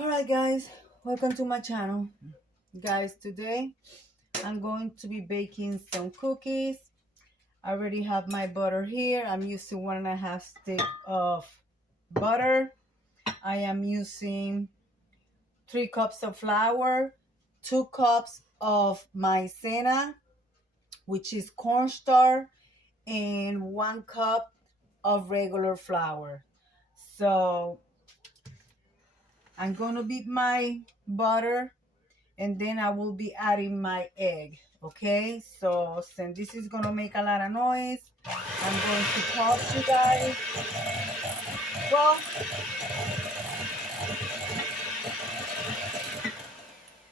Alright guys, welcome to my channel. Guys, today I'm going to be baking some cookies. I already have my butter here. I'm using 1.5 stick of butter. I am using 3 cups of flour, 2 cups of maizena, which is cornstarch, and 1 cup of regular flour. So I'm gonna beat my butter and then I will be adding my egg. Okay, so since this is gonna make a lot of noise, I'm going to pause you guys. Well,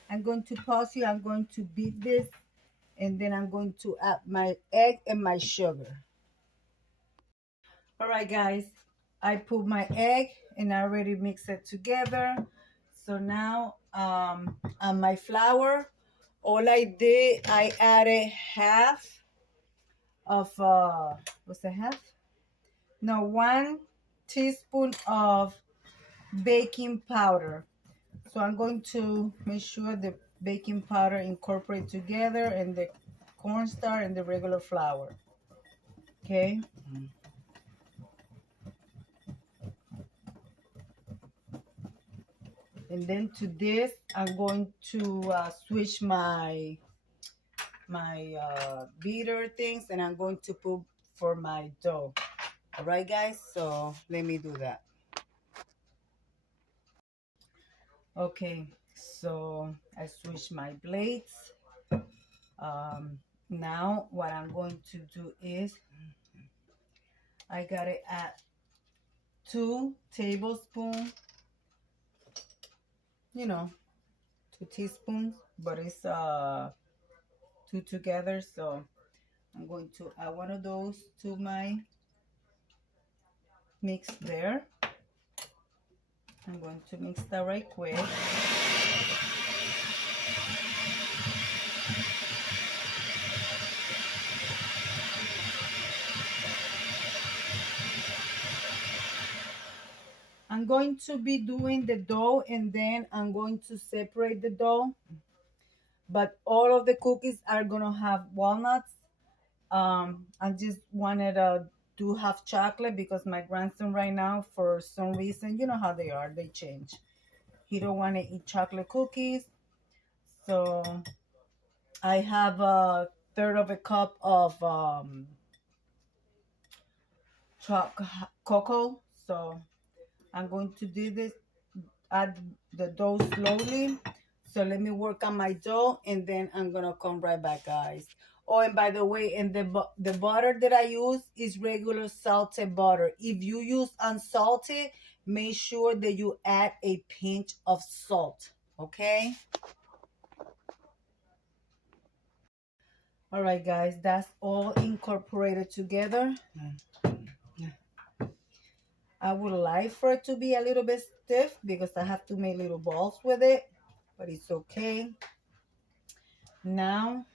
I'm going to pause you. I'm going to beat this and then I'm going to add my egg and my sugar. All right guys, I put my egg and I already mix it together. So now on my flour, all I did, I added half of what's the half? No, 1 teaspoon of baking powder. So I'm going to make sure the baking powder incorporate together and the cornstarch and the regular flour. Okay. And then to this, I'm going to switch my beater things, and I'm going to put for my dough. All right, guys. So let me do that. Okay. So I switch my blades. Now what I'm going to do is I gotta add 2 tablespoons. 2 teaspoons, but it's 2 together, so I'm going to add 1 of those to my mix there. I'm going to mix that right quick. I'm going to be doing the dough and then I'm going to separate the dough, but all of the cookies are gonna have walnuts. I just wanted to do half chocolate because my grandson right now, for some reason, you know how they are, they change. He don't want to eat chocolate cookies. So I have 1/3 of a cup of cocoa. So I'm going to do this, add the dough slowly. So let me work on my dough and then I'm gonna come right back, guys. Oh, and by the way, and the butter that I use is regular salted butter. If you use unsalted, make sure that you add a pinch of salt, okay? All right, guys, that's all incorporated together. I would like for it to be a little bit stiff because I have to make little balls with it, but it's okay. Now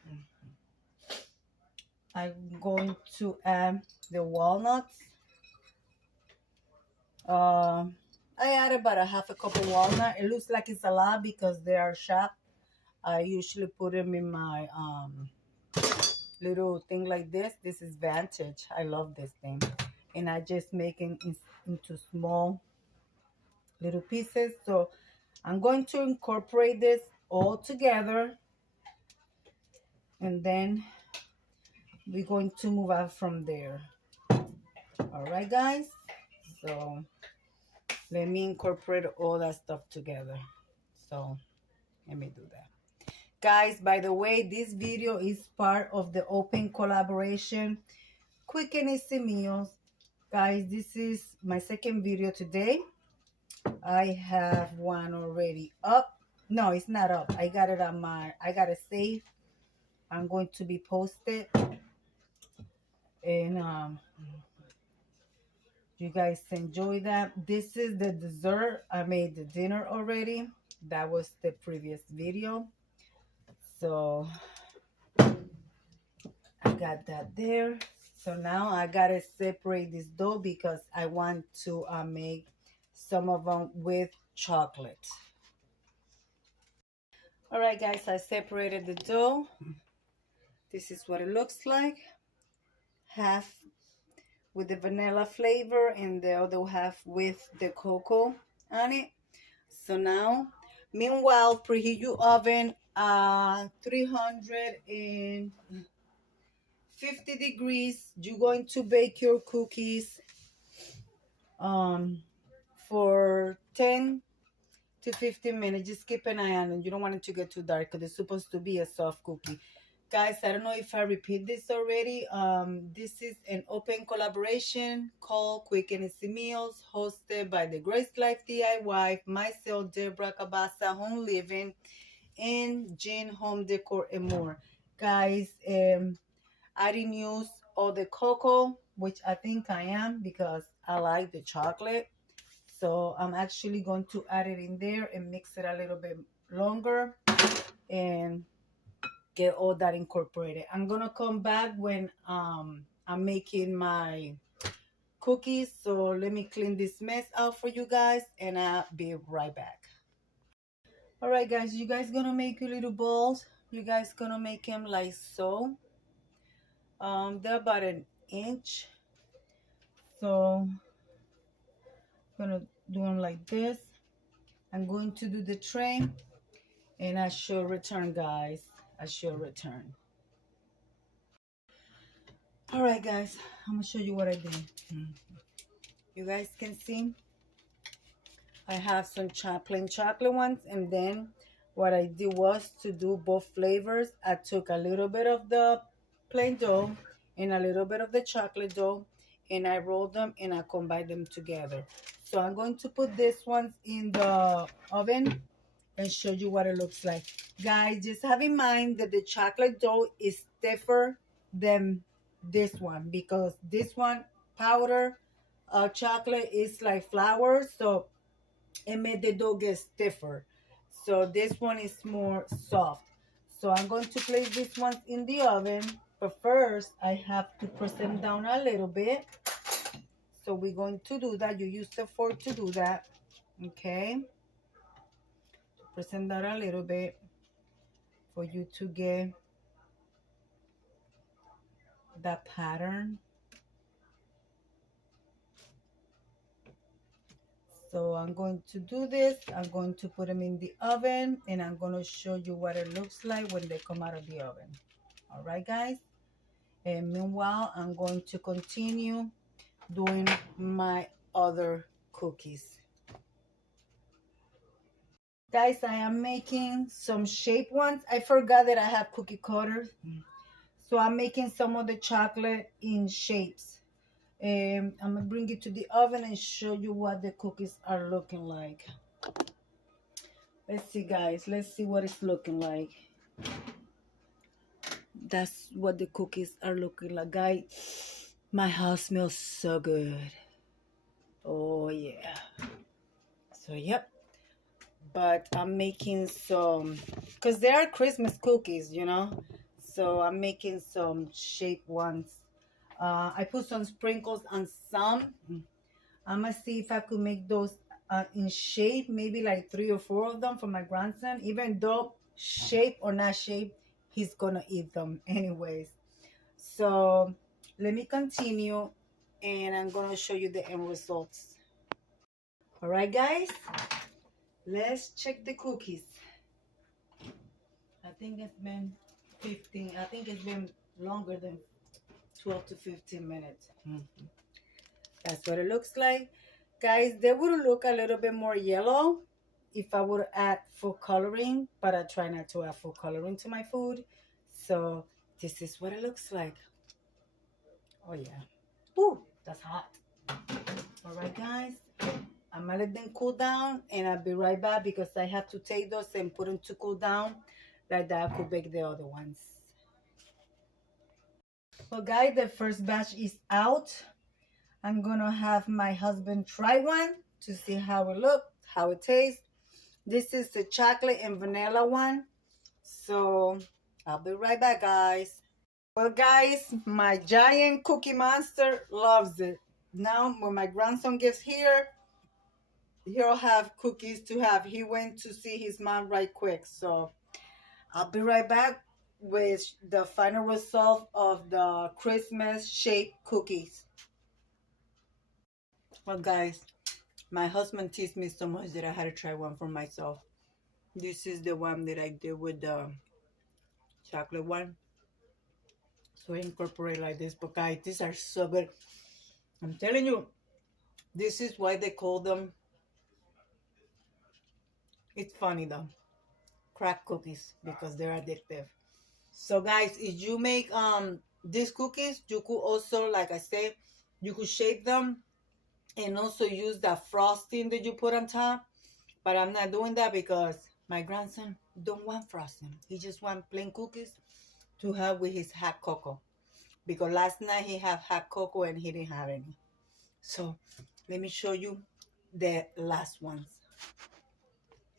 I'm going to add the walnuts. I added about a half a cup of walnut. It looks like it's a lot because they are chopped. I usually put them in my little thing like this. This is Vantage. I love this thing. And I just make it into small little pieces. So I'm going to incorporate this all together. And then we're going to move out from there. All right, guys. So let me incorporate all that stuff together. So let me do that. Guys, by the way, this video is part of the open collaboration Quick and Easy Meals. Guys, this is my second video today. I have one already up. No, it's not up. I got it on I got it saved. I'm going to be posted. And you guys enjoy that. This is the dessert. I made the dinner already. That was the previous video. So I got that there. So now I gotta separate this dough because I want to make some of them with chocolate. All right, guys, I separated the dough. This is what it looks like. Half with the vanilla flavor and the other half with the cocoa on it. So now, meanwhile, preheat your oven 350 degrees. You're going to bake your cookies for 10 to 15 minutes. Just keep an eye on it. You don't want it to get too dark because it's supposed to be a soft cookie. Guys, I don't know if I repeat this already. This is an open collaboration called Quick and Easy Meals, hosted by the Grace Life DIY, myself, Deborah, Cabassa, Home Living, and Jean Home Decor and more. Guys, I didn't use all the cocoa, which I think I am because I like the chocolate. So I'm actually going to add it in there and mix it a little bit longer and get all that incorporated. I'm gonna come back when I'm making my cookies. So let me clean this mess out for you guys and I'll be right back. All right, guys, you guys gonna make your little balls. You guys gonna make them like so. They're about an inch. So I'm gonna do them like this. I'm going to do the tray and I shall return, guys. I shall return. All right, guys, I'm gonna show you what I did. You guys can see I have some plain chocolate ones, and then what I did was to do both flavors. I took a little bit of the plain dough and a little bit of the chocolate dough, and I rolled them and I combined them together. So I'm going to put this ones in the oven and show you what it looks like. Guys, just have in mind that the chocolate dough is stiffer than this one, because this one powder chocolate is like flour, so it made the dough get stiffer. So this one is more soft. So I'm going to place these ones in the oven, but first I have to press them down a little bit. So we're going to do that. You use the fork to do that. Okay, press them down a little bit for you to get that pattern. So I'm going to do this. I'm going to put them in the oven and I'm going to show you what it looks like when they come out of the oven. All right, guys. And meanwhile, I'm going to continue doing my other cookies. Guys, I am making some shape ones. I forgot that I have cookie cutters. So I'm making some of the chocolate in shapes. I'm gonna bring it to the oven and show you what the cookies are looking like. Let's see, guys. Let's see what it's looking like. That's what the cookies are looking like, guys. My house smells so good. Oh yeah. So yep. But I'm making some, because they are Christmas cookies, you know. So I'm making some shape ones. I put some sprinkles on some. I'm gonna see if I could make those in shape, maybe like 3 or 4 of them for my grandson. Even though shape or not shape, he's gonna eat them anyways. So let me continue and I'm gonna show you the end results. All right, guys, let's check the cookies. I think it's been 15. I think it's been longer than 12 to 15 minutes. That's what it looks like. Guys, they would look a little bit more yellow if I would add food coloring, but I try not to add food coloring to my food. So this is what it looks like. Oh yeah. Ooh, that's hot. All right, guys. I'm gonna let them cool down and I'll be right back because I have to take those and put them to cool down. Like that I could bake the other ones. Well, guys, the first batch is out. I'm gonna have my husband try one to see how it looks, how it tastes. This is the chocolate and vanilla one. So I'll be right back, guys. Well, guys, my giant cookie monster loves it. Now, when my grandson gets here, he'll have cookies to have. He went to see his mom right quick. So I'll be right back with the final result of the Christmas shaped cookies. Well, guys, my husband teased me so much that I had to try one for myself. This is the one that I did with the chocolate one. So I incorporate like this. But guys, these are so good. I'm telling you, this is why they call them, it's funny though, crack cookies, because they're addictive. So guys, if you make these cookies, you could also, like I said, you could shape them and also use that frosting that you put on top. But I'm not doing that because my grandson don't want frosting. He just want plain cookies to have with his hot cocoa. Because last night he had hot cocoa and he didn't have any. So let me show you the last ones.